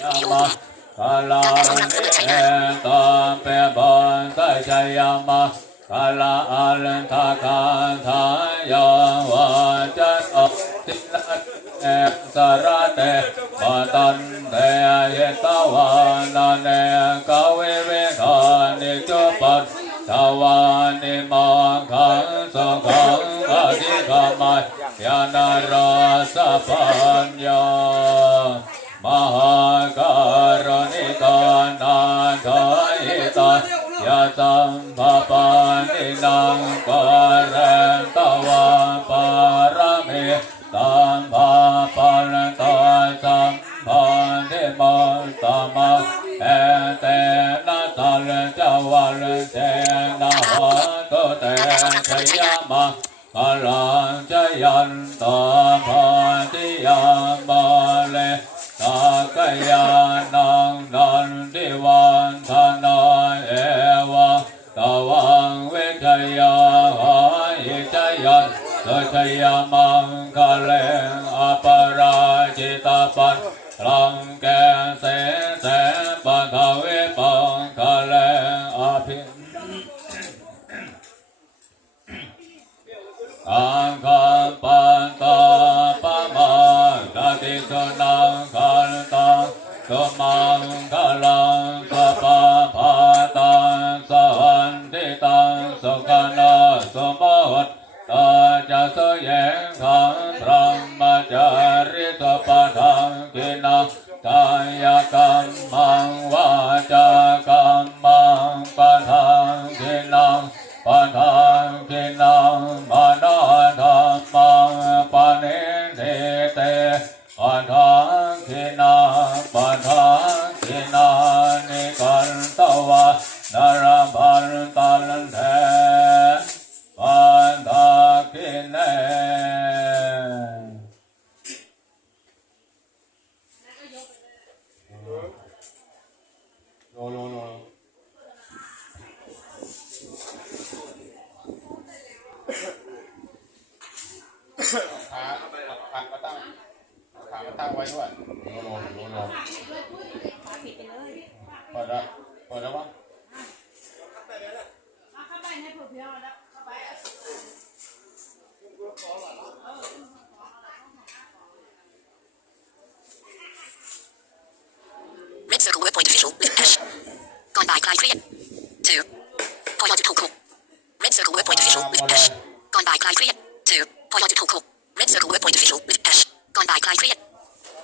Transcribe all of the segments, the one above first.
ยามะกาลาเอตาเปบอนไตชยามะกาลาอัลทาคาทายาวาจันอติลเอสารเตปตันเตเยตวานาเนกเวเวทานิจุปัตตวานิมังคังสุขังอธิกามายยานารสะปัญญามหา นังปะเรตวาปาระเมตัมภาปันตาสัมพันธิมัตตมะเอเตนะสัลจวัลเตนะหะตุเตชยามะพลังจยันตาพาติยามาเลตากยา ตช เตปะทังกินั ด้วยโลโลโลโลผิดไปเลยเปิดแล้วเปิดแล้ววะเข้าไปให้ผู้เพียวแล้วเข้าไป Red circle wordpoint official with hash. ก่อนบ่ายคลายเครียด two พอยอจุดหกหก Red circle wordpoint official with hash. ก่อนบ่ายคลายเครียด two พอยอจุดหกหก Red circle wordpoint official with hash. ก่อนบ่ายคลายเครียด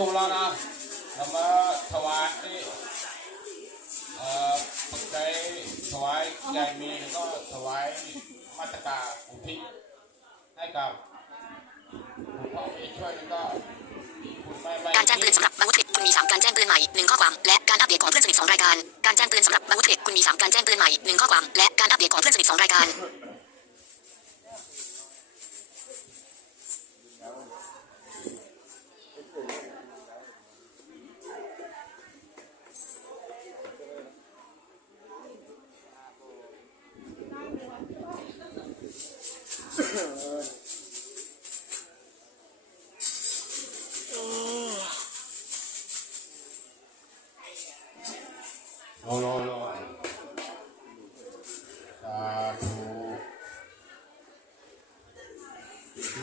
ถูกแล้วนะทำมาถวายเ ยายมีก็ถวายมาตรการอุทิศให้กับหลวงพ่อมีช่วยแล้วก็คุณแม่ไม่การแจ้งเตือนสำหรับมาวุฒิคุณมี3การแจ้งเตือนใหม่1ข้อความและการอัปเดตของเพื่อนสนิท2รายการ การแจ้งเตือนสำหรับมาวุฒิคุณมี3การแจ้งเตือนใหม่1ข้อความและการอัปเดตของเพื่อนสนิท2รายการ โลโลโลสาธุ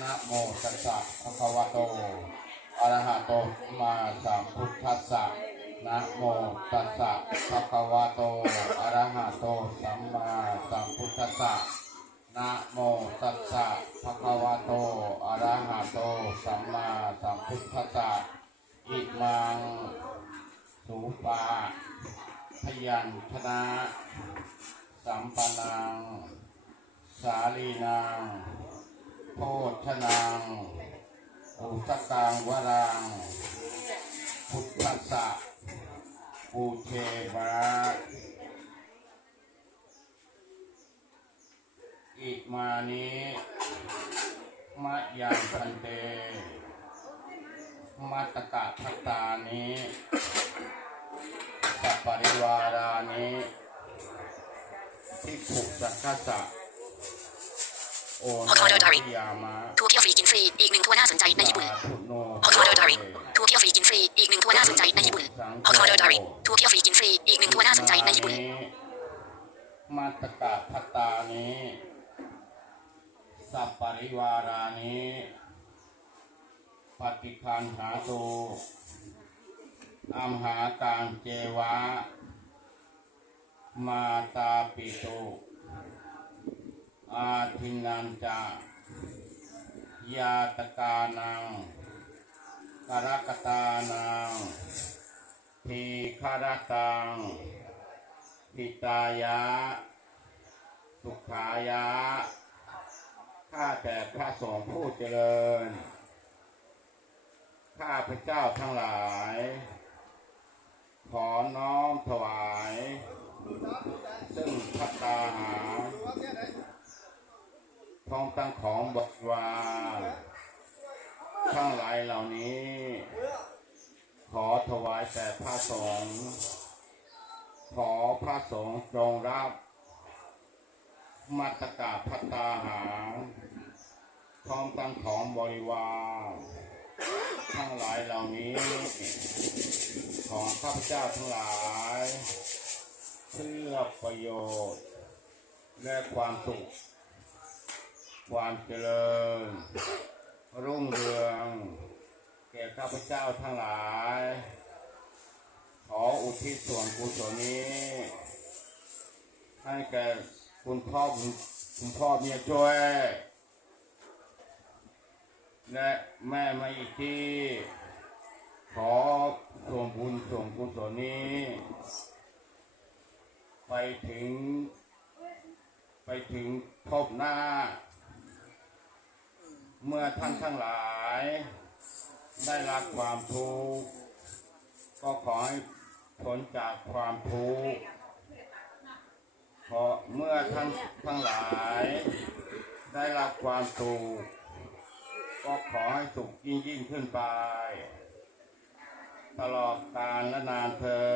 นะโมตัสสะภะคะวะโตอะระหะโตสัมมาสัมพุทธัสสะนะโมตัสสะภะคะวะโตอะระหะโตสัมมาสัมพุทธัสสะนะโมตัสสะภะคะวะโตอะระหะโตสัมมาสัมพุทธัสสะอิมังสุปา พยัญชนะสัมปนังสาลีนางโพชนังอุตกังวรังพุทธัสสะปูเทวะอิมานิมะยังพันเตมัตตกะทัตตานิ สัปปริวารานิที่ขุสักขะสะโอนยามะทัวร์เที่ยวฟรีกินฟรีอีกหนึ่งทัวร์น่าสนใจในญี่ปุ่นสาธุโนฮอกวาโดดาริทัวร์เที่ยวฟรีกินฟรีอีกหนึ่งทัวร์น่าสนใจในญี่ปุ่นฮอกวาโดดาริทัวร์เที่ยวฟรีกินฟรีอีกหนึ่งทัวร์น่าสนใจในญี่ปุ่น มาตกะพัตตานิสัปปริวารานิปฏิคันหาโต อัมหาการเจวะ มาตาปิโตอาทินันจายาตกานังกรกตานังทีคารตังปิตายะ สุขายะ ข้าแต่พระสงฆ์ผู้เจริญ ข้าพระเจ้าทั้งหลาย ขอน้อมถวาย ซึ่งพัตตาหารทองตั้งของบริวารทั้งหลายเหล่านี้ ขอถวายแต่พระสงฆ์ขอพระสงฆ์จงรับมัตตกาพัตตาหารพร้อมตั้งของบริวาร ทั้งหลายเหล่านี้ ของข้าพเจ้าทั้งหลาย เพื่อประโยชน์ และความสุข ความเจริญ รุ่งเรืองแก่ข้าพเจ้าทั้งหลาย ขออุทิศส่วนกุศลนี้ ให้แก่คุณพ่อคุณพ่อเมียช่วย และแม่มาอีกที่ขอส่วนบุญส่วนกุศลนี้ ไปถึง ไปถึงพบหน้า เมื่อท่านทั้งหลาย ได้รับความทุกข์ก็ขอให้พ้นจากความทุกข์พราะเมื่อท่านทั้งหลาย ได้รับความสุข ก็ขอให้สุขยิ่งยิ่งขึ้นไป ตลอดกาลและนานเธอ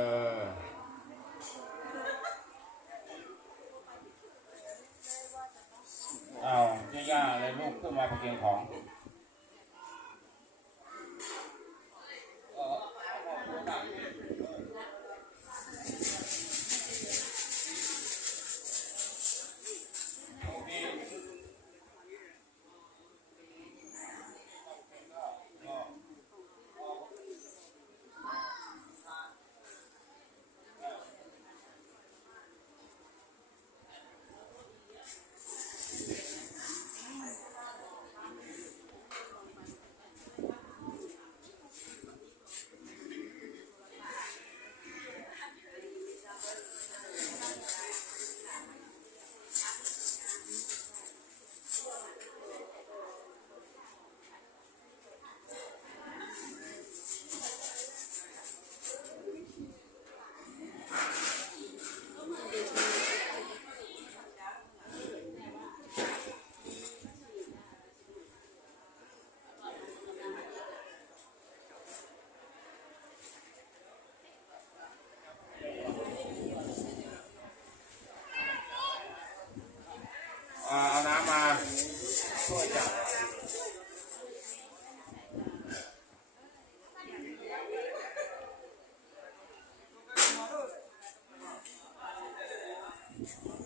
เอาย่าๆเลยลูกขึ้นมาปเกียงของ this thing.